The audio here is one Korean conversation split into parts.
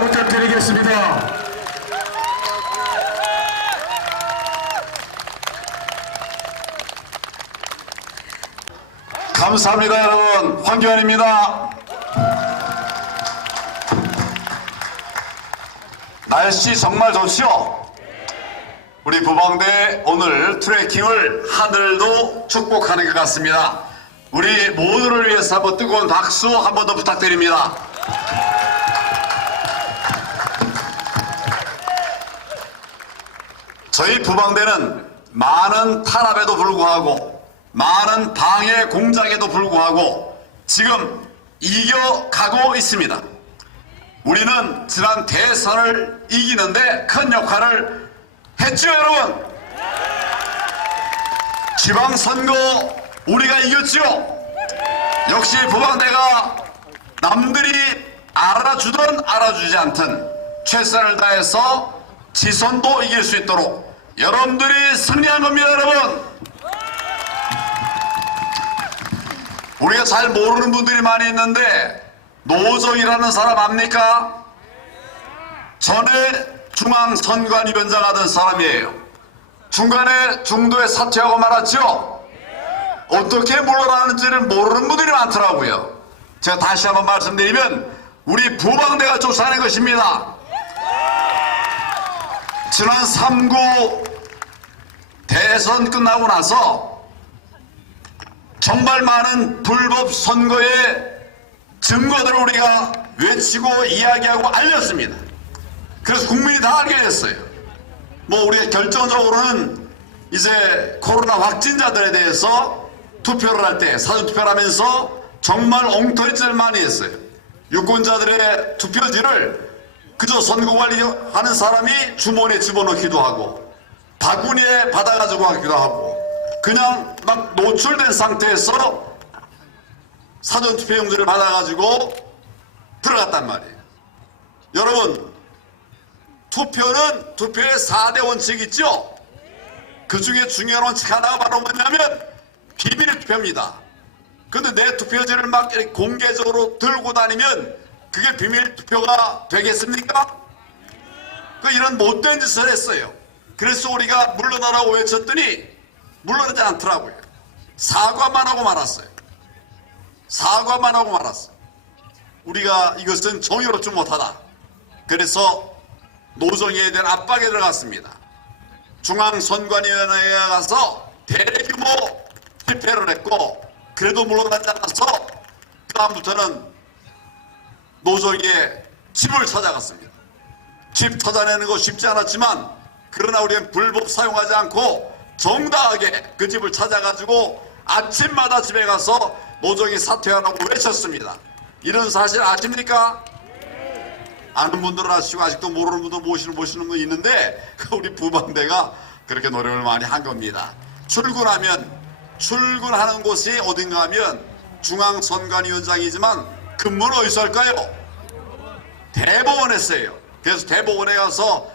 박수 부탁드리겠습니다. 감사합니다. 여러분, 황교안입니다. 날씨 정말 좋죠? 우리 부방대 오늘 트레킹을 하늘도 축복하는 것 같습니다. 우리 모두를 위해서 한번 뜨거운 박수 한 번 더 부탁드립니다. 저희 부방대는 많은 탄압에도 불구하고 많은 방해 공작에도 불구하고 지금 이겨가고 있습니다. 우리는 지난 대선을 이기는데 큰 역할을 했죠, 여러분? 지방선거 우리가 이겼죠? 역시 부방대가 남들이 알아주든 알아주지 않든 최선을 다해서 지선도 이길 수 있도록 여러분들이 승리한 겁니다, 여러분. 우리가 잘 모르는 분들이 많이 있는데 노정이라는 사람 압니까? 전에 중앙선관위원장 하던 사람이에요. 중간에 중도에 사퇴하고 말았죠? 어떻게 물러나는지를 모르는 분들이 많더라고요. 제가 다시 한번 말씀드리면 우리 부방대가 쫓아낸 것입니다. 지난 3구 대선 끝나고 나서 정말 많은 불법 선거의 증거들을 우리가 외치고 이야기하고 알렸습니다. 그래서 국민이 다 알게 됐어요. 뭐 우리가 결정적으로는 이제 코로나 확진자들에 대해서 투표를 할 때 사전투표를 하면서 정말 엉터리 짓을 많이 했어요. 유권자들의 투표지를 그저 선거관리하는 사람이 주머니에 집어넣기도 하고 바구니에 받아가지고 하기도 하고 그냥 막 노출된 상태에서 사전투표용지를 받아가지고 들어갔단 말이에요. 여러분, 투표는 투표의 4대 원칙이 있죠? 그 중에 중요한 원칙 하나가 바로 뭐냐면 비밀 투표입니다. 근데 내 투표지를 막 이렇게 공개적으로 들고 다니면 그게 비밀 투표가 되겠습니까? 이런 못된 짓을 했어요. 그래서 우리가 물러나라고 외쳤더니 물러나지 않더라고요. 사과만 하고 말았어요. 사과만 하고 말았어요. 우리가 이것은 정의롭지 못하다. 그래서 노정위에 대한 압박에 들어갔습니다. 중앙선관위원회에 가서 대규모 집회를 했고 그래도 물러나지 않아서 그 다음부터는 노정위의 집을 찾아갔습니다. 집 찾아내는 거 쉽지 않았지만 그러나 우리는 불법 사용하지 않고 정당하게 그 집을 찾아가지고 아침마다 집에 가서 노정위 사퇴하라고 외쳤습니다. 이런 사실 아십니까? 아는 분들은 아시고 아직도 모르는 분들 모시는 분 있는데 우리 부방대가 그렇게 노력을 많이 한 겁니다. 출근하는 곳이 어딘가 하면 중앙선관위원장이지만 근무는 어디서 할까요? 대법원에서요. 그래서 대법원에 가서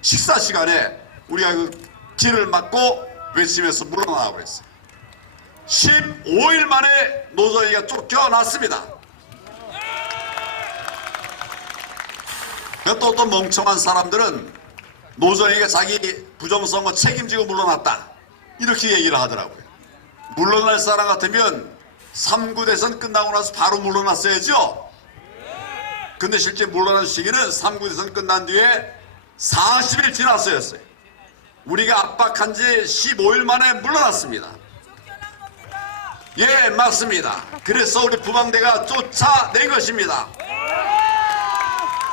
식사 시간에 우리가 그 길을 막고 외치면서 물러나라고 그랬어요. 15일 만에 노정위가 쫓겨났습니다. 또 어떤 멍청한 사람들은 노정위가 자기 부정선거 책임지고 물러났다 이렇게 얘기를 하더라고요. 물러날 사람 같으면 3구 대선 끝나고 나서 바로 물러났어야죠. 근데 실제 물러난 시기는 3구 대선 끝난 뒤에 40일 지났어였어요. 우리가 압박한 지 15일 만에 물러났습니다. 예, 맞습니다. 그래서 우리 부방대가 쫓아낸 것입니다.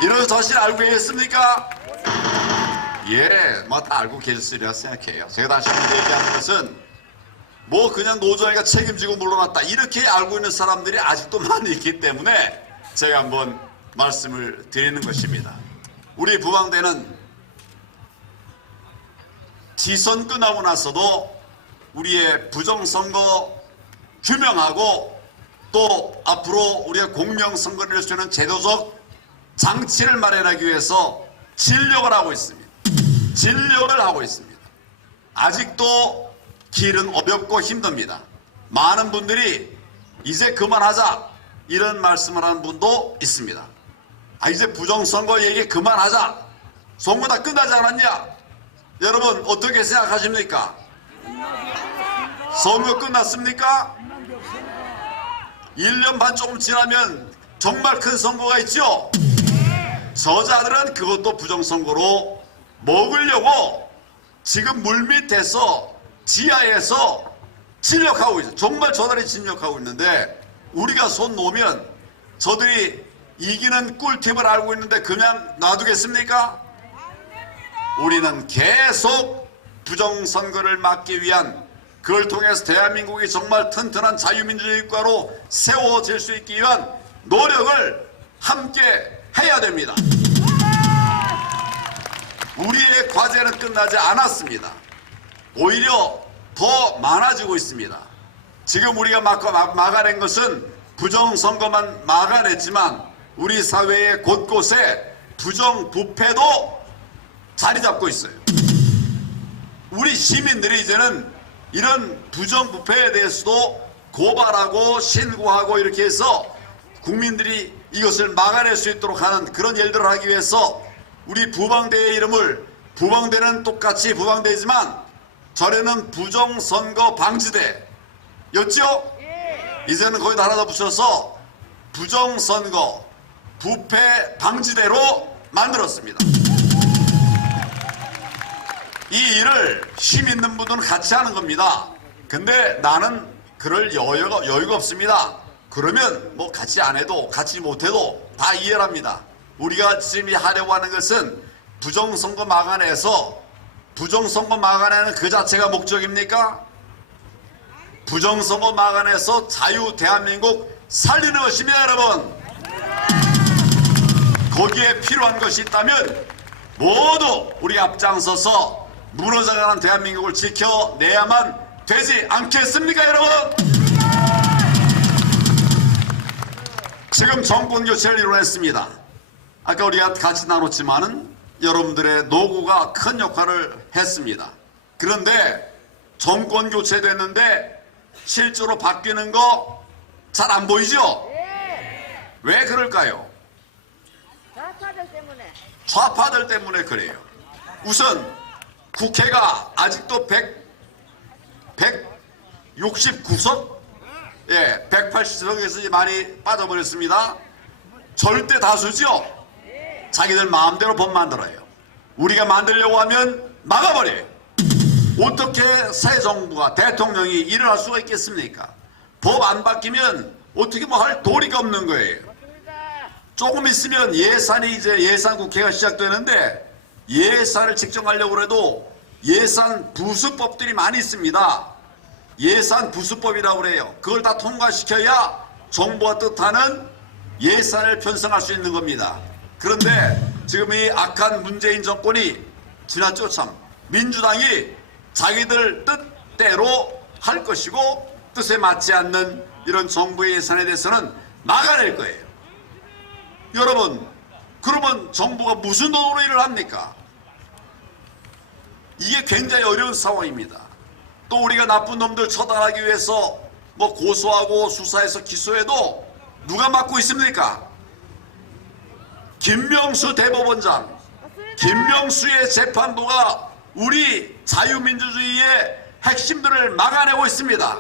이런 사실 알고 계셨습니까? 예, 뭐 다 알고 계셨으리라 생각해요. 제가 다시 한번 얘기하는 것은 뭐 그냥 노정위가 책임지고 물러났다 이렇게 알고 있는 사람들이 아직도 많이 있기 때문에 제가 한번 말씀을 드리는 것입니다. 우리 부방대는 지선 끝나고 나서도 우리의 부정선거 규명하고 또 앞으로 우리가 공명선거를 할 수 있는 제도적 장치를 마련하기 위해서 진력을 하고 있습니다. 진력을 하고 있습니다. 아직도 길은 어렵고 힘듭니다. 많은 분들이 이제 그만하자 이런 말씀을 하는 분도 있습니다. 이제 부정선거 얘기 그만하자. 선거 다 끝나지 않았냐? 여러분 어떻게 생각하십니까? 선거 끝났습니까? 1년 반 조금 지나면 정말 큰 선거가 있죠? 저자들은 그것도 부정선거로 먹으려고 지금 물밑에서 지하에서 진력하고 있어요. 정말 저들이 진력하고 있는데 우리가 손 놓으면 저들이 이기는 꿀팁을 알고 있는데 그냥 놔두겠습니까? 우리는 계속 부정선거를 막기 위한, 그걸 통해서 대한민국이 정말 튼튼한 자유민주주의 국가로 세워질 수 있기 위한 노력을 함께 해야 됩니다. 우리의 과제는 끝나지 않았습니다. 오히려 더 많아지고 있습니다. 지금 우리가 막아낸 것은 부정선거만 막아냈지만 우리 사회의 곳곳에 부정부패도 자리 잡고 있어요. 우리 시민들이 이제는 이런 부정부패에 대해서도 고발하고 신고하고 이렇게 해서 국민들이 이것을 막아낼 수 있도록 하는 그런 일들을 하기 위해서 우리 부방대의 이름을, 부방대는 똑같이 부방대지만 전에는 부정선거 방지대였죠? 이제는 거기다 하나 더 붙여서 부정선거 부패 방지대로 만들었습니다. 이 일을 힘 있는 분들은 같이 하는 겁니다. 근데 나는 그럴 여유가 없습니다. 그러면 뭐 같이 안 해도 같이 못해도 다 이해를 합니다. 우리가 지금 하려고 하는 것은 부정선거 막아내서, 부정선거 막아내는 그 자체가 목적입니까? 부정선거 막아내서 자유 대한민국 살리는 것입니다. 여러분, 거기에 필요한 것이 있다면 모두 우리 앞장서서 무너져가는 대한민국을 지켜내야만 되지 않겠습니까? 여러분, 지금 정권교체를 이뤄냈습니다. 아까 우리가 같이 나눴지만은 여러분들의 노고가 큰 역할을 했습니다. 그런데 정권 교체됐는데 실제로 바뀌는 거 잘 안 보이죠? 왜 그럴까요? 좌파들 때문에 그래요. 우선 국회가 아직도 169석? 180석에서 많이 빠져버렸습니다. 절대 다수죠? 자기들 마음대로 법 만들어요. 우리가 만들려고 하면 막아버려요. 어떻게 새 정부가, 대통령이 일을 할 수가 있겠습니까? 법 안 바뀌면 어떻게 뭐 할 도리가 없는 거예요. 조금 있으면 예산이 이제 예산 국회가 시작되는데 예산을 책정하려고 해도 예산 부수법들이 많이 있습니다. 예산 부수법이라고 그래요. 그걸 다 통과시켜야 정부가 뜻하는 예산을 편성할 수 있는 겁니다. 그런데 지금 이 악한 문재인 정권이 지났죠. 참 민주당이 자기들 뜻대로 할 것이고 뜻에 맞지 않는 이런 정부의 예산에 대해서는 막아낼 거예요. 여러분, 그러면 정부가 무슨 돈으로 일을 합니까? 이게 굉장히 어려운 상황입니다. 또 우리가 나쁜 놈들 처단하기 위해서 뭐 고소하고 수사해서 기소해도 누가 맡고 있습니까? 김명수 대법원장, 김명수의 재판부가 우리 자유민주주의의 핵심들을 막아내고 있습니다.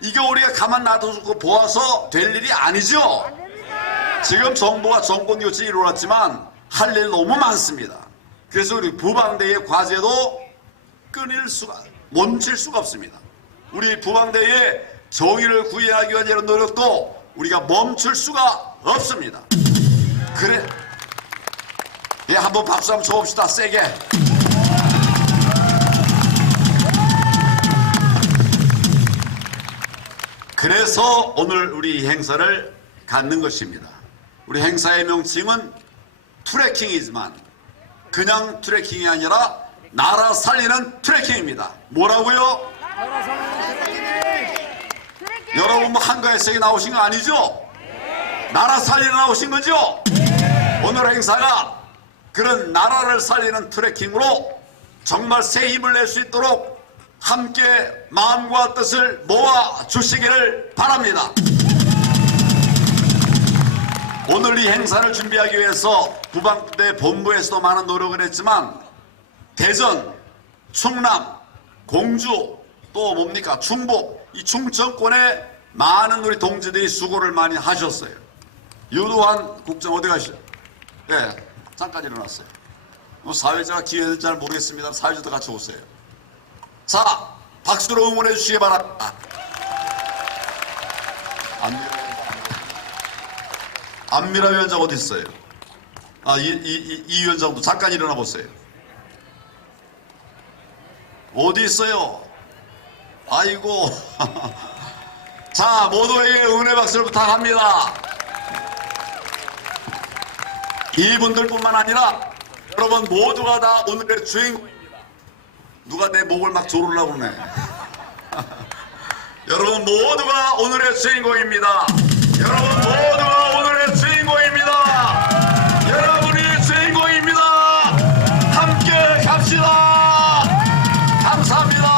이게 우리가 가만 놔두고 보아서 될 일이 아니죠. 지금 정부가 정권교체 이루어졌지만 할 일 너무 많습니다. 그래서 우리 부방대의 과제도 멈출 수가 없습니다. 우리 부방대의 정의를 구현하기 위한 이런 노력도 우리가 멈출 수가 없습니다. 그래, 한번 박수 한번 쳐봅시다. 세게. 그래서 오늘 우리 행사를 갖는 것입니다. 우리 행사의 명칭은 트레킹이지만 그냥 트레킹이 아니라 나라 살리는 트레킹입니다. 뭐라고요? 나라 살리는 트레킹. 여러분 뭐 한가해석에 나오신 거 아니죠? 나라 살리러 나오신 거죠? 오늘 행사가 그런 나라를 살리는 트레킹으로 정말 새 힘을 낼 수 있도록 함께 마음과 뜻을 모아 주시기를 바랍니다. 오늘 이 행사를 준비하기 위해서 국방부대 본부에서도 많은 노력을 했지만 대전, 충남, 공주 또 뭡니까 충북 이 충청권에 많은 우리 동지들이 수고를 많이 하셨어요. 유도한 국장 어디 가시죠? 예, 잠깐 일어났어요. 사회자가 기회는 잘 모르겠습니다. 사회자도 같이 오세요. 자, 박수로 응원해 주시기 바랍니다. 안미라 위원장 어디 있어요? 이 위원장도 잠깐 일어나 보세요. 어디 있어요? 아이고. 자, 모두에게 응원의 박수를 부탁합니다. 이분들뿐만 아니라 여러분 모두가 다 오늘의 주인공입니다. 누가 내 목을 막 조르려고 그러네. 여러분 모두가 오늘의 주인공입니다. 여러분 모두가 오늘의 주인공입니다. 여러분이 주인공입니다. 함께 갑시다. 감사합니다.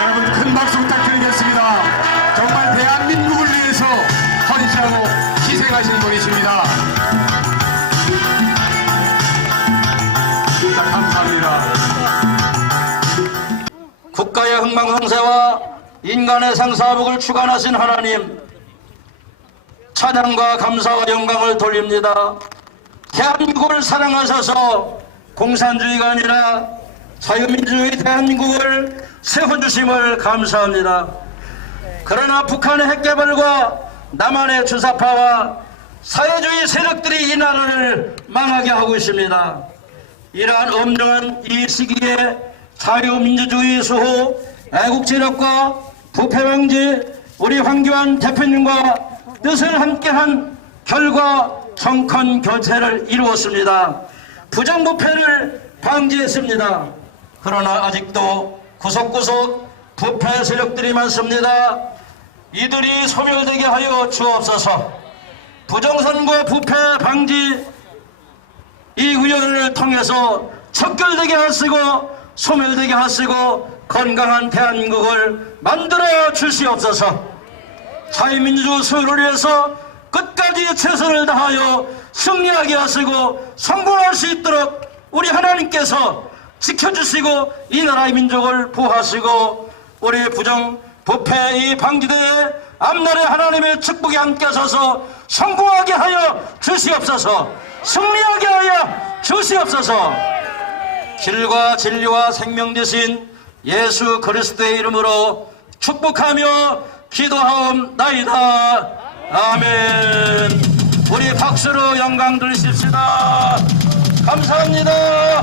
여러분 큰 박수 부탁드리겠습니다. 정말 대한민국을 위해서 헌신하고 희생하신 분이십니다. 진짜 감사합니다. 국가의 흥망성쇠와 인간의 생사복을 주관하신 하나님, 찬양과 감사와 영광을 돌립니다. 대한민국을 사랑하셔서 공산주의가 아니라 자유민주주의 대한민국을 세워주심을 감사합니다. 그러나 북한의 핵개발과 남한의 주사파와 사회주의 세력들이 이 나라를 망하게 하고 있습니다. 이러한 엄중한 이 시기에 자유민주주의 수호, 애국지력과 부패방지, 우리 황교안 대표님과 뜻을 함께한 결과 정권 교체를 이루었습니다. 부정부패를 방지했습니다. 그러나 아직도 구석구석 부패 세력들이 많습니다. 이들이 소멸되게 하여 주옵소서. 부정선거 부패 방지 이 의원을 통해서 척결되게 하시고 소멸되게 하시고 건강한 대한민국을 만들어 주시옵소서. 자유민주 수호를 위해서 끝까지 최선을 다하여 승리하게 하시고 성공할 수 있도록 우리 하나님께서 지켜주시고 이 나라의 민족을 보호하시고 우리 부정 부패 이 방지대에 앞날에 하나님의 축복이 함께 하셔서 성공하게 하여 주시옵소서. 승리하게 하여 주시옵소서. 길과 진리와 생명 되신 예수 그리스도의 이름으로 축복하며 기도하옵나이다. 아멘. 우리 박수로 영광 돌리십시다. 감사합니다.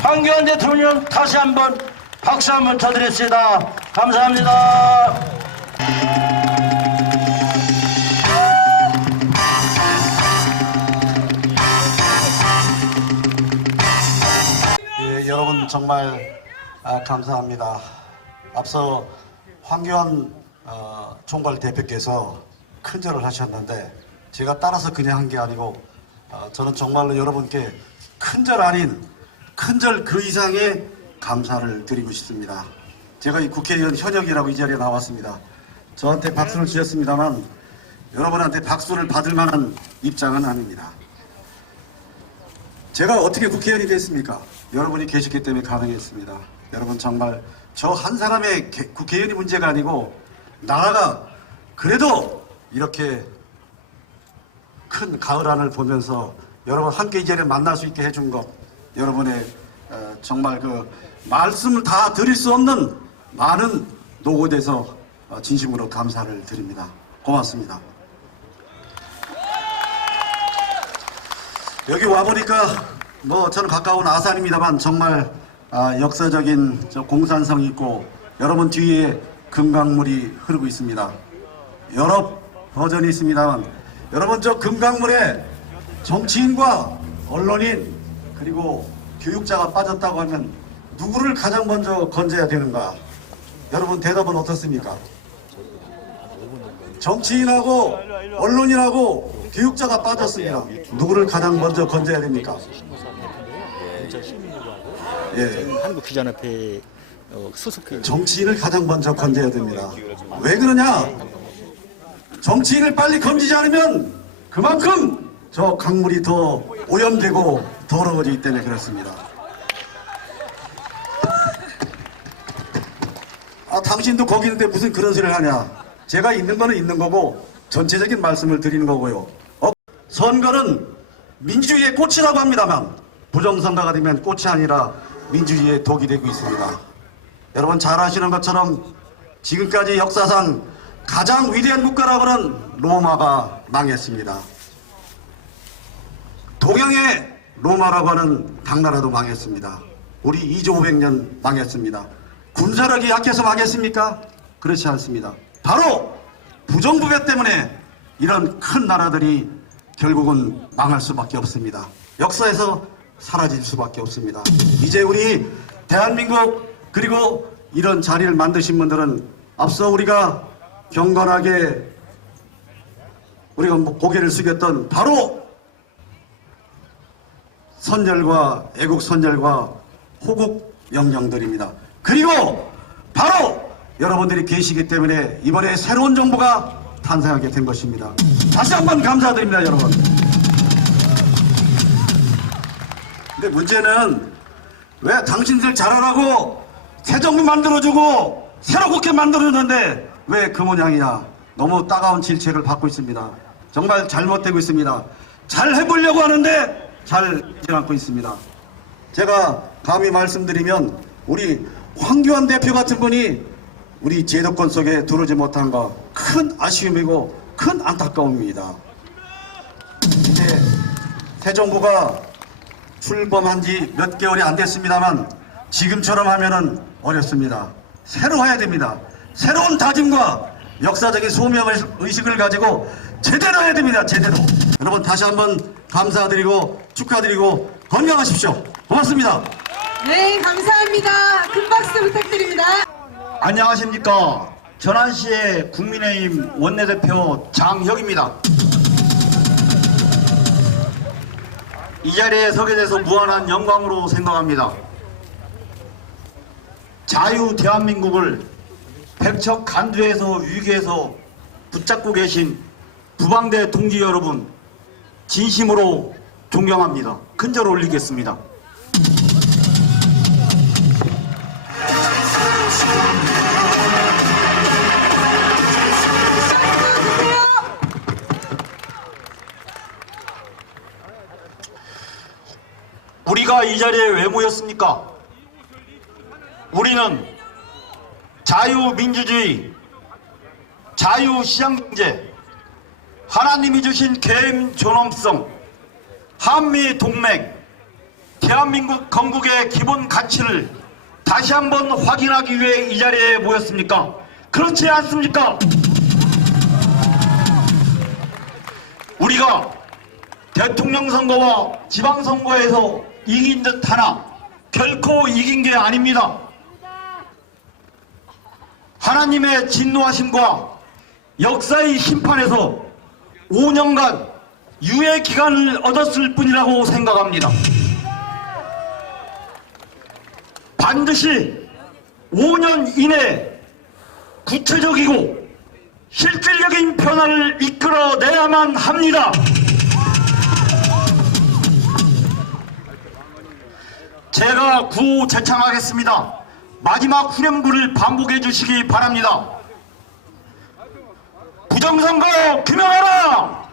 황교안 대통령 다시 한번 박수 한번 쳐드립시다. 감사합니다. 예, 여러분 정말 감사합니다. 앞서 황교안 총괄 대표께서 큰절을 하셨는데 제가 따라서 그냥 한 게 아니고 저는 정말로 여러분께 큰절 아닌 큰절 그 이상의 감사를 드리고 싶습니다. 제가 이 국회의원 현역이라고 이 자리에 나왔습니다. 저한테 박수를 주셨습니다만 여러분한테 박수를 받을 만한 입장은 아닙니다. 제가 어떻게 국회의원이 됐습니까? 여러분이 계셨기 때문에 가능했습니다. 여러분 정말 저 한 사람의 국회의원이 문제가 아니고 나라가 그래도 이렇게 큰 가을하늘 보면서 여러분 함께 이 자리에 만날 수 있게 해준 것, 여러분의 정말 그 말씀을 다 드릴 수 없는 많은 노고돼서 진심으로 감사를 드립니다. 고맙습니다. 여기 와보니까 뭐 저는 가까운 아산입니다만 정말 역사적인 저 공산성이 있고 여러분 뒤에 금강물이 흐르고 있습니다. 여러 버전이 있습니다만 여러분 저 금강물에 정치인과 언론인 그리고 교육자가 빠졌다고 하면 누구를 가장 먼저 건져야 되는가? 여러분 대답은 어떻습니까? 정치인하고 언론인하고 교육자가 빠졌습니다. 누구를 가장 먼저 건져야 됩니까? 예. 한국기자협회 수석회 정치인을 가장 먼저 건져야 됩니다. 왜 그러냐? 정치인을 빨리 건지지 않으면 그만큼 저 강물이 더 오염되고 더러워지기 때문에 그렇습니다. 당신도 거기 있는데 무슨 그런 소리를 하냐? 제가 있는 거는 있는 거고 전체적인 말씀을 드리는 거고요. 선거는 민주주의의 꽃이라고 합니다만 부정선거가 되면 꽃이 아니라 민주주의의 독이 되고 있습니다. 여러분 잘 아시는 것처럼 지금까지 역사상 가장 위대한 국가라고 하는 로마가 망했습니다. 동양의 로마라고 하는 당나라도 망했습니다. 우리 2조 500년 망했습니다. 군사력이 약해서 망했습니까? 그렇지 않습니다. 바로 부정부패 때문에 이런 큰 나라들이 결국은 망할 수밖에 없습니다. 역사에서 사라질 수밖에 없습니다. 이제 우리 대한민국 그리고 이런 자리를 만드신 분들은 앞서 우리가 경건하게 우리가 고개를 숙였던 바로 선열과 애국 선열과 호국 명령들입니다. 그리고 바로 여러분들이 계시기 때문에 이번에 새로운 정부가 탄생하게 된 것입니다. 다시 한번 감사드립니다, 여러분. 근데 문제는 왜 당신들 잘하라고 새 정부 만들어주고 새로 국회 만들어주는데 왜 그 모양이냐? 너무 따가운 질책을 받고 있습니다. 정말 잘못되고 있습니다. 잘 해보려고 하는데 잘 되지 않고 있습니다. 제가 감히 말씀드리면 우리 황교안 대표 같은 분이 우리 제도권 속에 들어오지 못한 거 큰 아쉬움이고 큰 안타까움입니다. 이제 새 정부가 출범한 지 몇 개월이 안 됐습니다만 지금처럼 하면은 어렵습니다. 새로 해야 됩니다. 새로운 다짐과 역사적인 소명의식을 가지고 제대로 해야 됩니다. 제대로. 여러분 다시 한번 감사드리고 축하드리고 건강하십시오. 고맙습니다. 네, 감사합니다. 큰 박수 부탁드립니다. 안녕하십니까. 전안시의 국민의힘 원내대표 장혁입니다. 이 자리에 서게 돼서 무한한 영광으로 생각합니다. 자유 대한민국을 백척 간두에서 위기에서 붙잡고 계신 부방대 동지 여러분 진심으로 존경합니다. 큰절 올리겠습니다. 우리가 이 자리에 왜 모였습니까? 우리는 자유민주주의, 자유시장경제, 하나님이 주신 개인 존엄성, 한미동맹, 대한민국 건국의 기본 가치를 다시 한번 확인하기 위해 이 자리에 모였습니까? 그렇지 않습니까? 우리가 대통령 선거와 지방선거에서 이긴 듯 하나 결코 이긴 게 아닙니다. 하나님의 진노하심과 역사의 심판에서 5년간 유예 기간을 얻었을 뿐이라고 생각합니다. 반드시 5년 이내에 구체적이고 실질적인 변화를 이끌어내야만 합니다. 제가 구호 제창하겠습니다. 마지막 후렴구를 반복해 주시기 바랍니다. 부정선거 규명하라!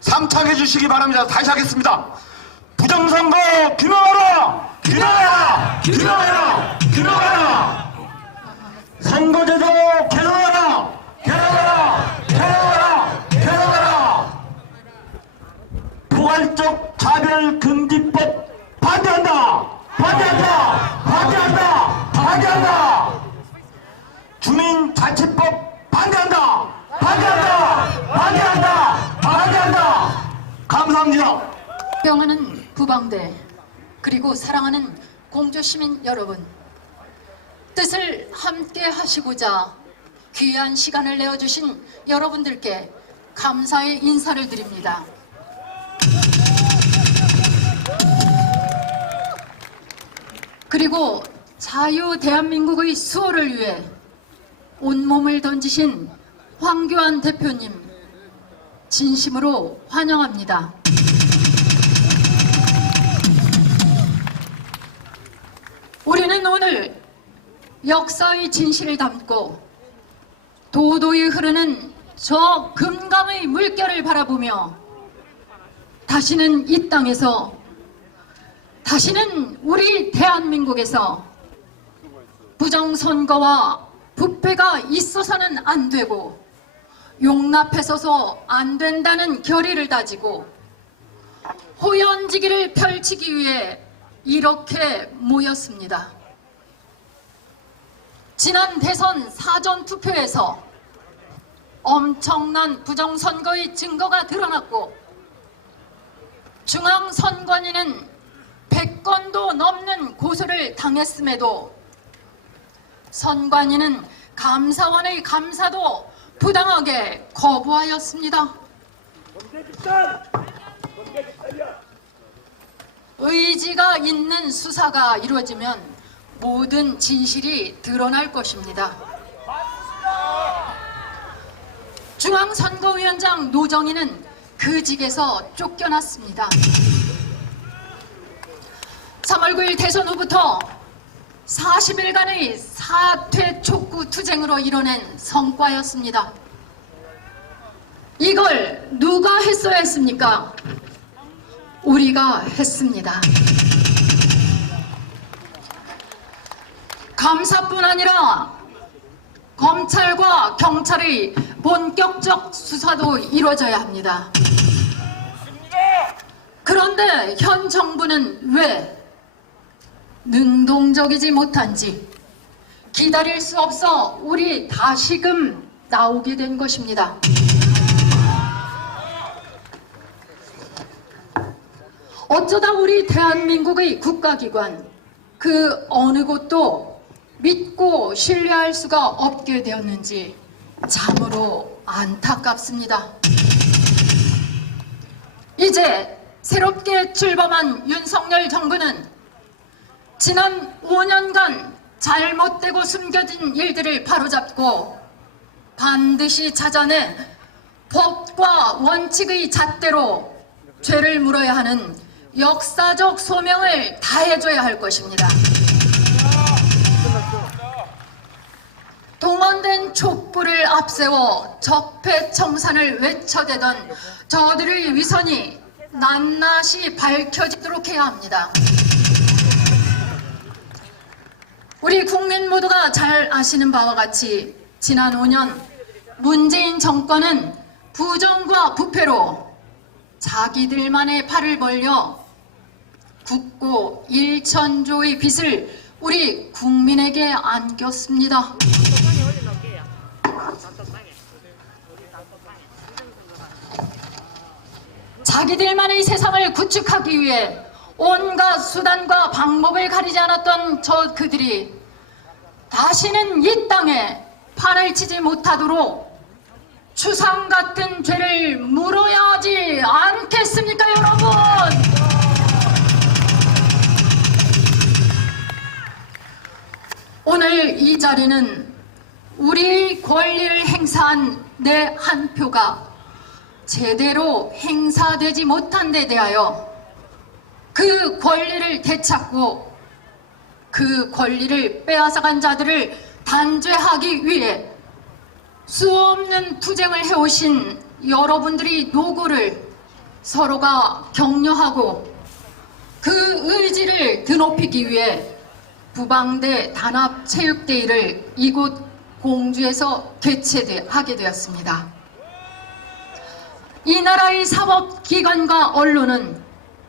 삼창해 주시기 바랍니다. 다시 하겠습니다. 부정선거 규명하라! 규명하라! 규명하라! 규명하라! 선거제도 개선하라! 개선하라! 개선하라! 개선하라! 포괄적 차별금지법 반대한다! 반대한다! 반대한다! 반대한다! 주민자치법 반대한다! 반대한다! 반대한다! 반대한다! 감사합니다. 존경하는 부방대 그리고 사랑하는 공주시민 여러분, 뜻을 함께 하시고자 귀한 시간을 내어주신 여러분들께 감사의 인사를 드립니다. 그리고 자유 대한민국의 수호를 위해 온몸을 던지신 황교안 대표님 진심으로 환영합니다. 우리는 오늘 역사의 진실을 담고 도도히 흐르는 저 금강의 물결을 바라보며 다시는 이 땅에서, 다시는 우리 대한민국에서 부정선거와 부패가 있어서는 안 되고 용납해서서 안 된다는 결의를 다지고 호연지기를 펼치기 위해 이렇게 모였습니다. 지난 대선 사전투표에서 엄청난 부정선거의 증거가 드러났고 중앙선관위는 100건도 넘는 고소를 당했음에도 선관위는 감사원의 감사도 부당하게 거부하였습니다. 의지가 있는 수사가 이루어지면 모든 진실이 드러날 것입니다. 중앙선거위원장 노정희는 그 직에서 쫓겨났습니다. 3월 9일 대선 후부터 40일간의 사퇴 촉구 투쟁으로 이뤄낸 성과였습니다. 이걸 누가 했어야 했습니까? 우리가 했습니다. 감사뿐 아니라 검찰과 경찰의 본격적 수사도 이루어져야 합니다. 그런데 현 정부는 왜 능동적이지 못한지 기다릴 수 없어 우리 다시금 나오게 된 것입니다. 어쩌다 우리 대한민국의 국가기관 그 어느 곳도 믿고 신뢰할 수가 없게 되었는지 참으로 안타깝습니다. 이제 새롭게 출범한 윤석열 정부는 지난 5년간 잘못되고 숨겨진 일들을 바로잡고 반드시 찾아내 법과 원칙의 잣대로 죄를 물어야 하는 역사적 소명을 다해줘야 할 것입니다. 동원된 촛불을 앞세워 적폐청산을 외쳐대던 저들의 위선이 낱낱이 밝혀지도록 해야 합니다. 우리 국민 모두가 잘 아시는 바와 같이 지난 5년 문재인 정권은 부정과 부패로 자기들만의 팔을 벌려 국고 1,000조의 빚을 우리 국민에게 안겼습니다. 자기들만의 세상을 구축하기 위해 온갖 수단과 방법을 가리지 않았던 그들이 다시는 이 땅에 팔을 치지 못하도록 추상 같은 죄를 물어야 하지 않겠습니까, 여러분? 오늘 이 자리는 우리 권리를 행사한 내 한 표가 제대로 행사되지 못한 데 대하여 그 권리를 되찾고 그 권리를 빼앗아간 자들을 단죄하기 위해 수없는 투쟁을 해오신 여러분들의 노고를 서로가 격려하고 그 의지를 드높이기 위해 부방대 단합체육대회를 이곳 공주에서 개최하게 되었습니다. 이 나라의 사법기관과 언론은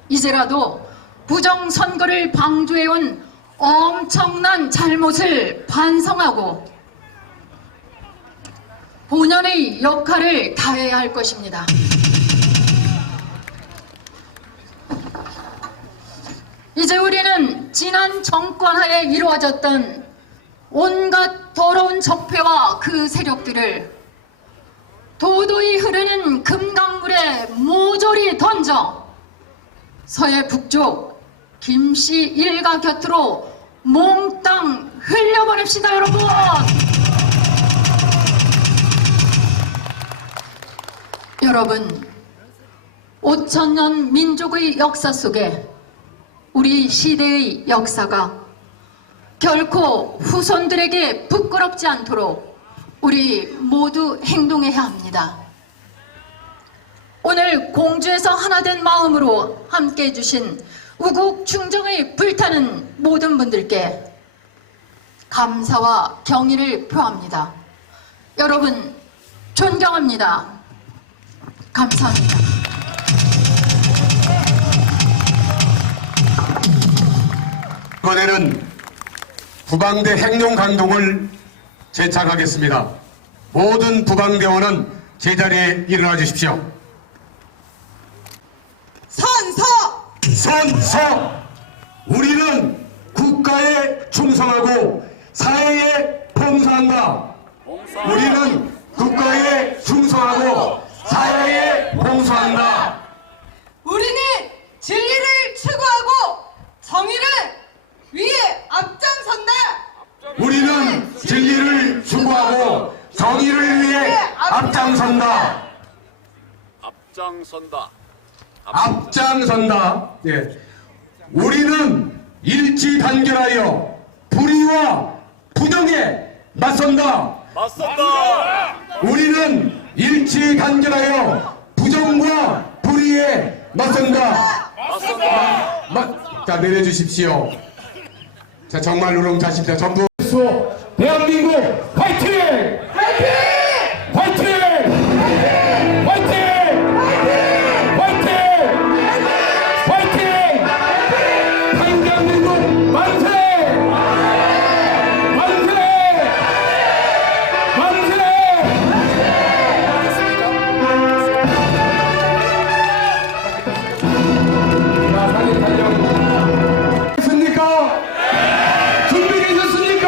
이제라도 부정선거를 방조해온 엄청난 잘못을 반성하고 본연의 역할을 다해야 할 것입니다. 이제 우리는 지난 정권하에 이루어졌던 온갖 더러운 적폐와 그 세력들을 도도히 흐르는 금강물에 모조리 던져 서해 북쪽 김씨 일가 곁으로 몽땅 흘려버립시다, 여러분. 여러분, 5,000년 민족의 역사 속에 우리 시대의 역사가 결코 후손들에게 부끄럽지 않도록 우리 모두 행동해야 합니다. 오늘 공주에서 하나된 마음으로 함께해 주신 우국 충정의 불타는 모든 분들께 감사와 경의를 표합니다. 여러분, 존경합니다. 감사합니다. 이번에는 부방대 행룡강동을 제창하겠습니다. 모든 부방대원은 제자리에 일어나 주십시오. 선서! 선서! 우리는 국가에 충성하고 사회에 봉사한다. 우리는 국가에 충성하고 사회에 봉사한다. 우리는 진리를 추구하고 정의를 위해 앞장선다. 우리는 진리를 추구하고 정의를 위해 앞장선다. 앞장선다. 앞장선다. 예. 우리는 일치 단결하여 불의와 부정에 맞선다. 맞선다. 우리는 일치 단결하여 부정과 불의에 맞선다. 자, 내려주십시오. 자, 정말 우렁차십니다. 전부 대한민국 화이팅! 화이팅! 화이팅! 화이팅! 화이팅! 화이팅! 대한민국 만세! 만세! 만세! 자, 사진 촬영 됐습니까? 준비되셨습니까?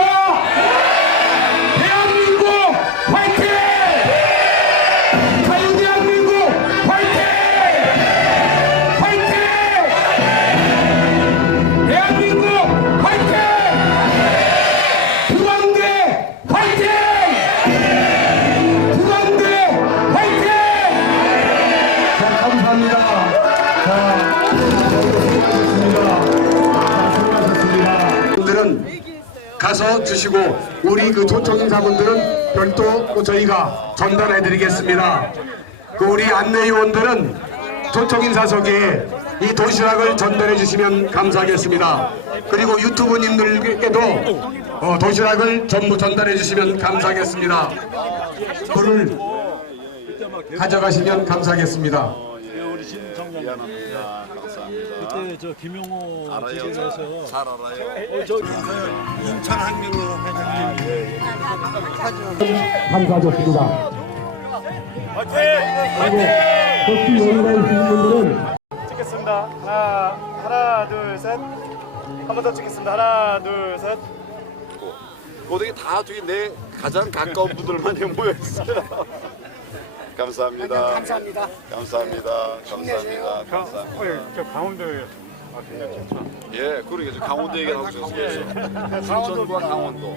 대한민국 화이팅! 자유대한민국 화이팅! 화이팅! 대한민국 화이팅! 부방대 화이팅! 부방대 화이팅! 자, 감사합니다. 자, 수고하셨습니다. 분들은 가서 주시고 우리 그 초청 인사분들은 별도 저희가 전달해 드리겠습니다. 그 우리 안내위원들은 초청 인사석에 이 도시락을 전달해 주시면 감사하겠습니다. 그리고 유튜브님들께도 도시락을 전부 전달해 주시면 감사하겠습니다. 불을 가져가시면 감사하겠습니다. 미안합니다. 감사합니다. 그때 저 김용호 지점에서 잘 알아요. 감사하셨습니다. 그리고 도시 용가에 있는 분들은 찍겠습니다. 하나, 둘, 셋. 한 번 더 찍겠습니다. 하나, 둘, 셋. 고등이 다 저기 내 가장 가까운 분들만 모여 있어요. 감사합니다. 감사합니다. 감사합니다. 감사합니다. 감사합니다. 저 강원도 예, 그러게 저 강원도 얘기하고 있었어요. 춘천과 강원도.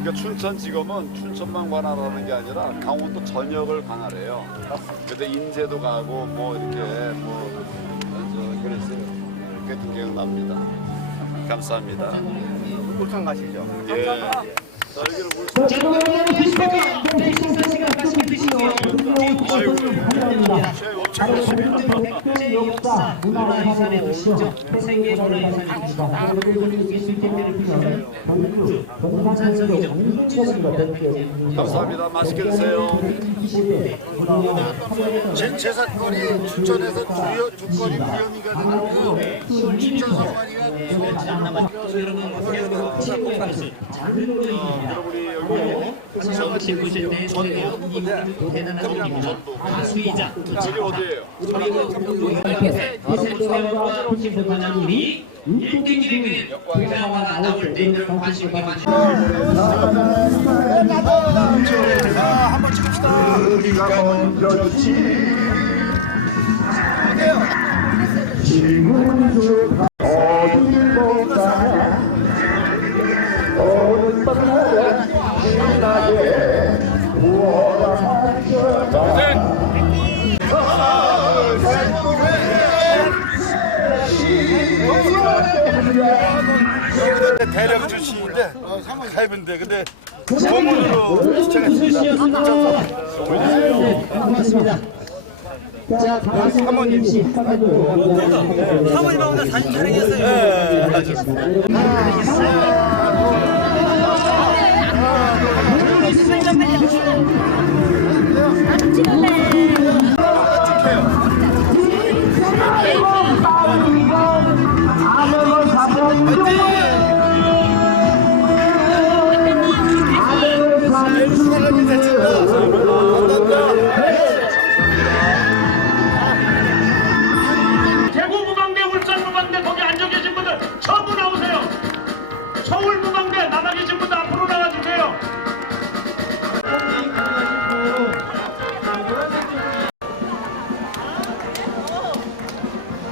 그러니까 춘천지검은 춘천만 관할하는 게 아니라 강원도 전역을 관할해요. 근데 인제도 가고 뭐 이렇게 그랬어요. 그랬던 기억납니다. 감사합니다. 울산 가시죠. 예. 감사합니다. 맛있게 드세요. 제 사건이 춘천에서 주요 주거리 무혐의가 되는데요. 춘천 사건이가 여기 어디예요? 인기적인 드라마가 나올 때 그런 관심을 받으시고 한번 찍읍시다. 우리가 먼저지 질문도 어딜 볼까 어느 밤마다 신나게 부어라 대령 출신인데 가입인데 근데 소문으로 시청했습니다. 반갑습니다. 자, 사모님 씨 사모님하고 사진 촬영했어요. 대구 무방대, 울산 무방대 거기 앉아 계신 분들 전부 나오세요. 서울 무방대 남아 계신 분들 앞으로 나와주세요.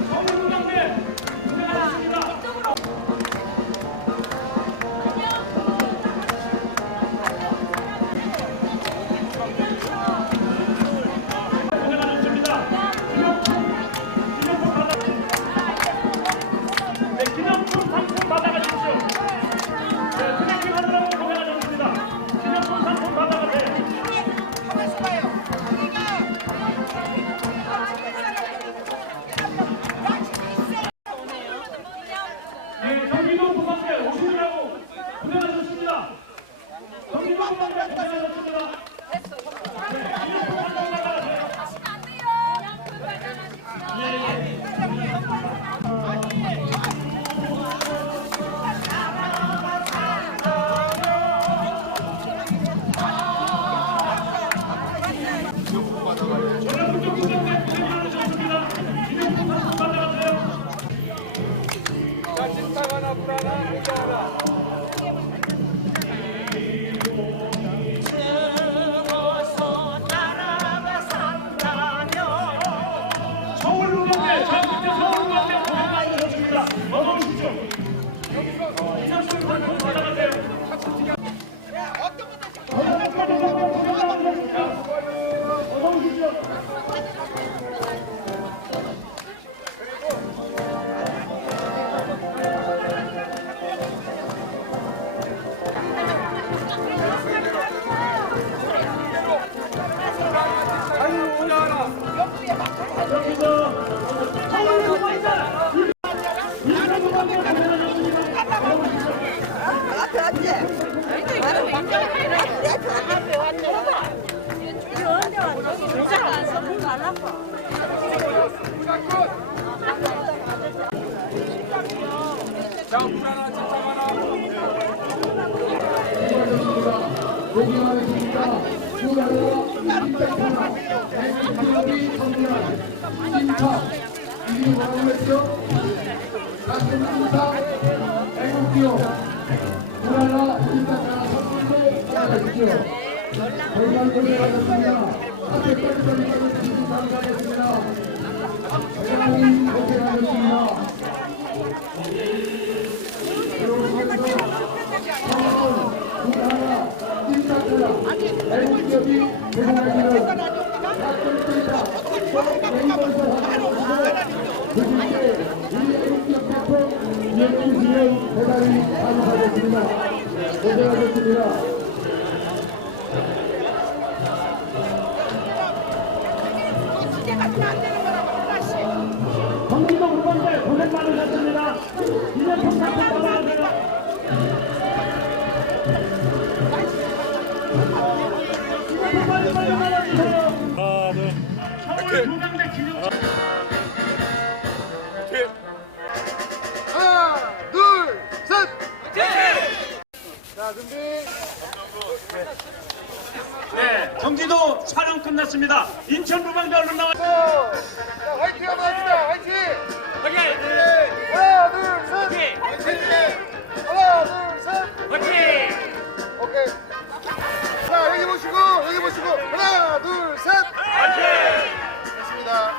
서울 무방대 고생하셨습니다. 기념품 상품 받아가십시오. 트래킹 하느라고 고생하셨습니다. 기념품 상품 받아가세요. 경기도 무방대 오시느라고 고생하셨습니다. 경기도 무방대 고생하셨습니다. 기념품 상품 받아가세요. 여러분도 무방대 고생 많으셨습니다. 기념품 상품 받아가세요. 서울 무방대, 전국대 서울 무방대 고생 많으셨습니다. 어서 오십시오. 기념품 상품 받아가세요. 어서 오십시오. 경기도 무방대 고생 많으셨습니다. 기념품 상품 받아가세요. 기념품 빨리 받아주세요. 서울 무방대 기념품. 하나, 둘, 셋. 자, 준비. 네, 경기도 촬영 끝났습니다. 인천 무방대 얼른 나와. 자, 화이팅 한번 합시다. 화이팅. 하나, 둘, 셋. 오케이. 자, 여기 보시고, 하나, 둘, 셋. 됐습니다.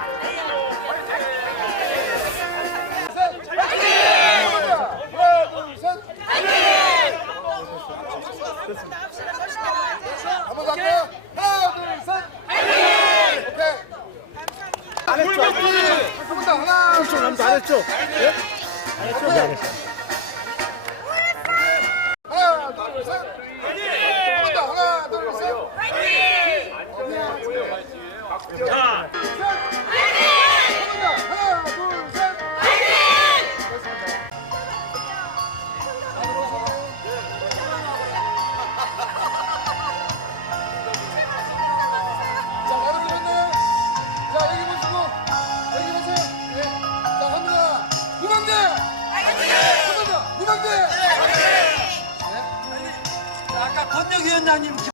한번 더 할까요? 하나, 둘, 셋. 오케이. 안 했죠. 한번 더. 하나, 둘, 셋. 안 했죠.